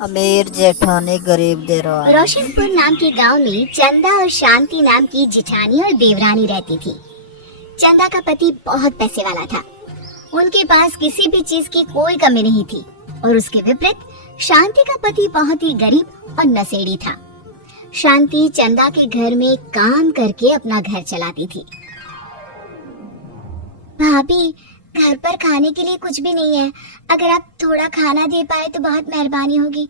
अमीर जेठानी गरीब देवरानी। रोशनपुर नाम के गांव में चंदा और शांति नाम की जिठानी और देवरानी रहती थी। चंदा का पति बहुत पैसे वाला था। उनके पास किसी भी चीज की कोई कमी नहीं थी और उसके विपरीत शांति का पति बहुत ही गरीब और नशेड़ी था। शांति चंदा के घर में काम करके अपना घर चलाती थी। भाभी, घर पर खाने के लिए कुछ भी नहीं है। अगर आप थोड़ा खाना दे पाए तो बहुत मेहरबानी होगी।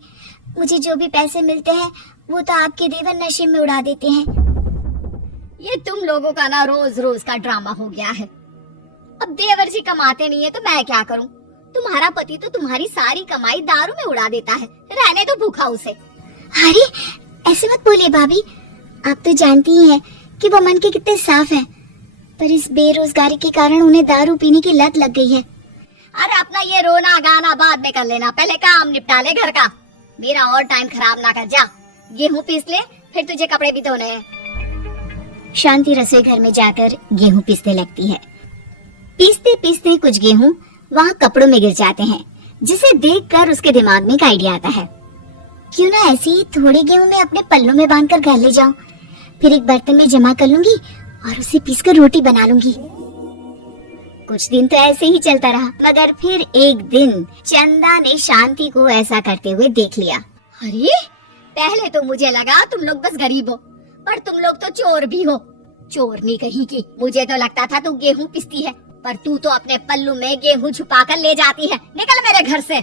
मुझे जो भी पैसे मिलते हैं वो तो आपके देवर नशे में उड़ा देते हैं। ये तुम लोगों का ना रोज रोज का ड्रामा हो गया है। अब देवर जी कमाते नहीं है तो मैं क्या करूं? तुम्हारा पति तो तुम्हारी सारी कमाई दारू में उड़ा देता है। रहने दो भूखा उसे। अरे ऐसे मत बोलिए भाभी, आप तो जानती ही हैं कि वो मन के कितने साफ हैं, पर इस बेरोजगारी के कारण उन्हें दारू पीने की लत लग गई है। अरे अपना ये रोना गाना बाद में कर लेना, पहले काम निपटा ले घर का। मेरा और टाइम खराब ना कर। जा गेहूं पीस ले, फिर तुझे कपड़े भी धोने हैं। शांति रसोई घर में जाकर गेहूं पीसने लगती है। पीसते पीसते कुछ गेहूं वहाँ कपड़ों में गिर जाते हैं, जिसे देखकर उसके दिमाग में एक आइडिया आता है। क्यों ना ऐसे ही थोड़े गेहूं में अपने पल्लों में बांधकर घर ले जाऊं, फिर एक बर्तन में जमा कर लूंगी और उसे पीसकर रोटी बना लूंगी। कुछ दिन तो ऐसे ही चलता रहा, मगर फिर एक दिन चंदा ने शांति को ऐसा करते हुए देख लिया। अरे पहले तो मुझे लगा तुम लोग बस गरीब हो, पर तुम लोग तो चोर भी हो। चोरनी कहीं की। मुझे तो लगता था तू गेहूं पिसती है, पर तू तो अपने पल्लू में गेहूं छुपा कर ले जाती है। निकल मेरे घर से।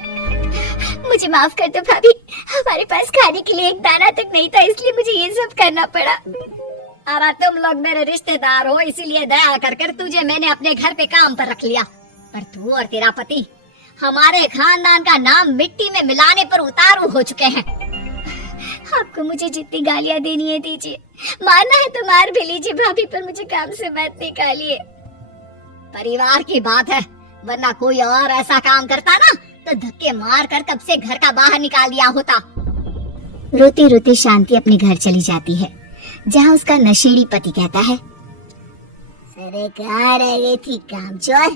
मुझे माफ कर दो भाभी, हमारे पास खाने के लिए एक दाना तक नहीं था, इसलिए मुझे ये सब करना पड़ा। अरे तुम लोग मेरे रिश्तेदार हो, इसीलिए दया कर तुझे मैंने अपने घर पे काम पर रख लिया। पर तू और तेरा पति हमारे खानदान का नाम मिट्टी में मिलाने पर उतारू हो चुके हैं। आपको मुझे जितनी गालियाँ देनी है दीजिए, मारना है तो मार भी लीजिए भाभी, पर मुझे काम से मत निकालिए। परिवार की बात है, वरना कोई और ऐसा काम करता ना तो धक्के मार कर कब से घर का बाहर निकाल दिया होता। रोते रोते शांति अपने घर चली जाती है, जहाँ उसका नशेड़ी पति कहता है, अरे कहाँ रह गई थी कामचोर,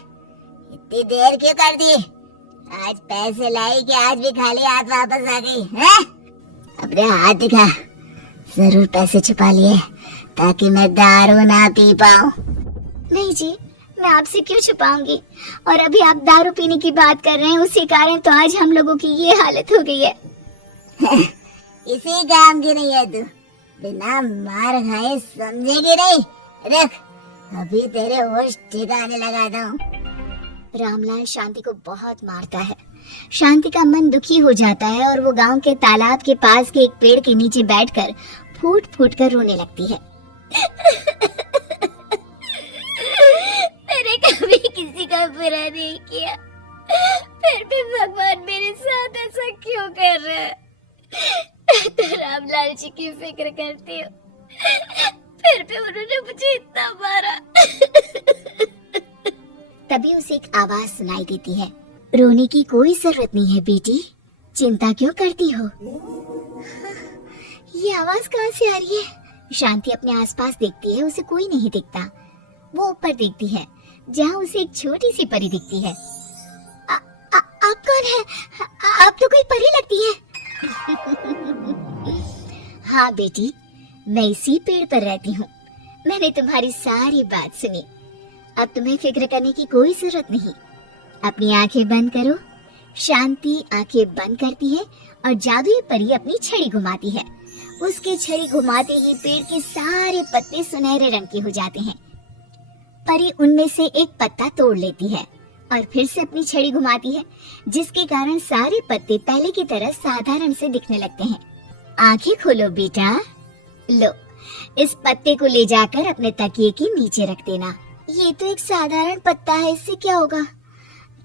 इतनी देर क्यों कर दी? आज पैसे लाई कि आज भी खाली हाथ वापस आ गई है? अपने हाथ दिखा। जरूर पैसे छुपा लिए ताकि मैं दारू ना पी पाऊँ। नहीं जी, मैं आपसे क्यों छुपाऊंगी? और अभी आप दारू पीने की बात कर रहे हैं, उसी कारण तो आज हम लोगों की ये हालत हो गई है। इसी काम की नहीं है तू, बिना मार खाए समझेगी नहीं। रख, अभी तेरे होश ठिकाने लगाता हूँ। रामलाल शांति को बहुत मारता है। शांति का मन दुखी हो जाता है और वो गांव के तालाब के पास के एक पेड़ के नीचे बैठकर फूट फूट कर रोने लगती है। मैंने कभी किसी का बुरा नहीं किया, फिर भी भगवान मेरे साथ ऐसा क्यों कर रहा है? तो रामलाल जी की फिक्र करती हूँ, फिर भी उन्होंने मुझे इतना मारा। तभी उसे एक आवाज सुनाई देती है, रोने की कोई जरूरत नहीं है बेटी, चिंता क्यों करती हो? ये आवाज कहाँ से आ रही है? शांति अपने आसपास देखती है, उसे कोई नहीं दिखता। वो ऊपर देखती है, जहाँ उसे एक छोटी सी परी दिखती है। आप कौन है? आप तो कोई परी लगती है। हाँ बेटी, मैं इसी पेड़ पर रहती हूँ। मैंने तुम्हारी सारी बात सुनी, अब तुम्हें फिक्र करने की कोई जरूरत नहीं। अपनी आंखें बंद करो। शांति आंखें बंद करती है और जादुई परी अपनी छड़ी घुमाती है। उसकी छड़ी घुमाते ही पेड़ के सारे पत्ते सुनहरे रंग के हो जाते हैं। परी उनमें से एक पत्ता तोड़ लेती है और फिर से अपनी छड़ी घुमाती है, जिसके कारण सारे पत्ते पहले की तरह साधारण से दिखने लगते हैं। आंखें खोलो बेटा। लो, इस पत्ते को ले जाकर अपने तकिए के नीचे रख देना। ये तो एक साधारण पत्ता है, इससे क्या होगा?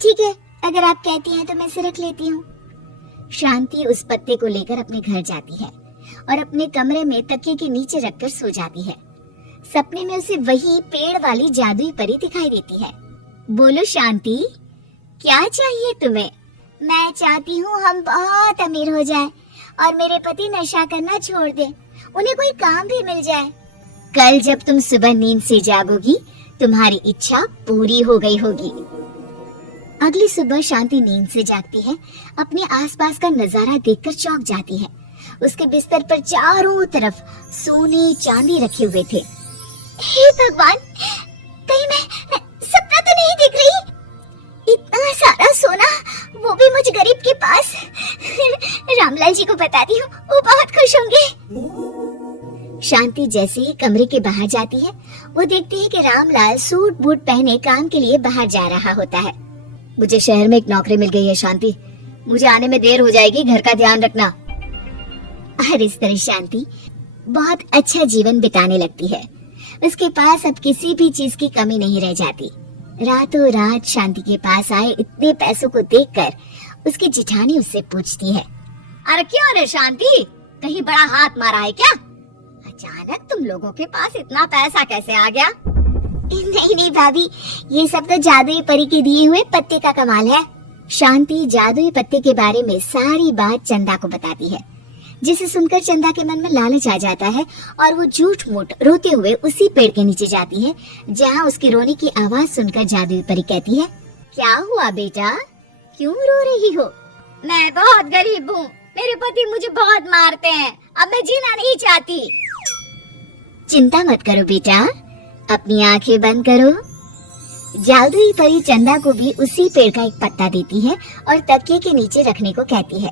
ठीक है, अगर आप कहती हैं तो मैं इसे रख लेती हूँ। शांति उस पत्ते को लेकर अपने घर जाती है और अपने कमरे में तकिए के नीचे रखकर सो जाती है। सपने में उसे वही पेड़ वाली जादुई परी दिखाई देती है। बोलो शांति, क्या चाहिए तुम्हें? मैं चाहती हूँ हम बहुत अमीर हो जाएं और मेरे पति नशा करना छोड़ दें, उन्हें कोई काम भी मिल जाए। कल जब तुम सुबह नींद से जागोगी, तुम्हारी इच्छा पूरी हो गई होगी। अगली सुबह शांति नींद से जागती है। अपने आसपास का नजारा देखकर चौंक जाती है। उसके बिस्तर पर चारों तरफ सोने चांदी रखे हुए थे। हे भगवान, कहीं मैं सपना तो नहीं देख रही? इतना सारा सोना, वो भी मुझ गरीब के पास। रामलाल जी को बताती हूँ, वो बहुत खुश होंगे। शांति जैसे ही कमरे के बाहर जाती है, वो देखती है कि रामलाल सूट बूट पहने काम के लिए बाहर जा रहा होता है। मुझे शहर में एक नौकरी मिल गई है शांति, मुझे आने में देर हो जाएगी, घर का ध्यान रखना। और इस तरह शांति बहुत अच्छा जीवन बिताने लगती है। उसके पास अब किसी भी चीज की कमी नहीं रह जाती। रातों रात शांति के पास आए इतने पैसों को देखकर उसकी जिठानी उससे पूछती है, अरे क्यों रे शांति, कहीं बड़ा हाथ मारा है क्या? अचानक तुम लोगों के पास इतना पैसा कैसे आ गया? नहीं नहीं भाभी, ये सब तो जादुई परी के दिए हुए पत्ते का कमाल है। शांति जादुई पत्ते के बारे में सारी बात चंदा को बताती है, जिसे सुनकर चंदा के मन में लालच आ जाता है और वो झूठ मूठ रोते हुए उसी पेड़ के नीचे जाती है जहाँ उसके रोने की आवाज सुनकर जादुई परी कहती है, क्या हुआ बेटा, क्यों रो रही हो? मैं बहुत गरीब हूँ, मेरे पति मुझे बहुत मारते हैं, अब मैं जीना नहीं चाहती। चिंता मत करो बेटा, अपनी आंखें बंद करो। जादुई परी चंदा को भी उसी पेड़ का एक पत्ता देती है और तकिए के नीचे रखने को कहती है।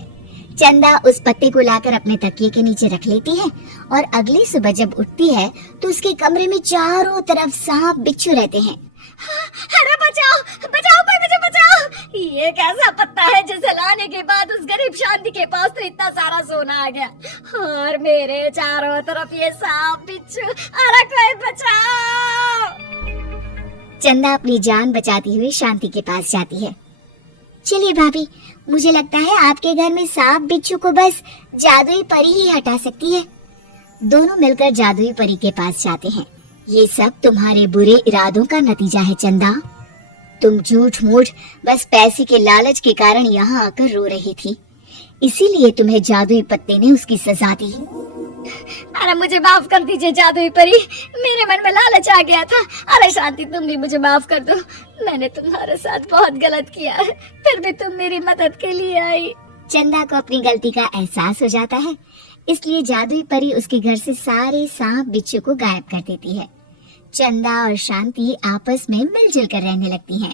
चंदा उस पत्ते को लाकर अपने तकिए के नीचे रख लेती है और अगली सुबह जब उठती है तो उसके कमरे में चारों तरफ सांप बिच्छू रहते हैं। अरे बचाओ बचाओ, कोई मुझे बचाओ, ये कैसा पत्ता है जिसे लाने के बाद उस गरीब शांति के पास तो इतना सारा सोना आ गया और मेरे चारों तरफ ये सांप बिच्छू, अरे कोई बचाओ। चंदा अपनी जान बचाती हुई शांति के पास जाती है। चलिए भाभी, मुझे लगता है आपके घर में सांप बिच्छू को बस जादुई परी ही हटा सकती है। दोनों मिलकर जादुई परी के पास जाते हैं। ये सब तुम्हारे बुरे इरादों का नतीजा है चंदा। तुम झूठ मूठ बस पैसे के लालच के कारण यहाँ आकर रो रही थी, इसीलिए तुम्हें जादुई पत्ते ने उसकी सजा दी। अरे मुझे माफ कर दीजिए जादुई परी, मेरे मन में लालच आ गया था। अरे शांति, तुम भी मुझे माफ कर दो, मैंने तुम्हारे साथ बहुत गलत किया है, फिर भी तुम मेरी मदद के लिए आई। चंदा को अपनी गलती का एहसास हो जाता है, इसलिए जादुई परी उसके घर से सारे सांप बिच्छू को गायब कर देती है। चंदा और शांति आपस में मिलजुल कर रहने लगती हैं।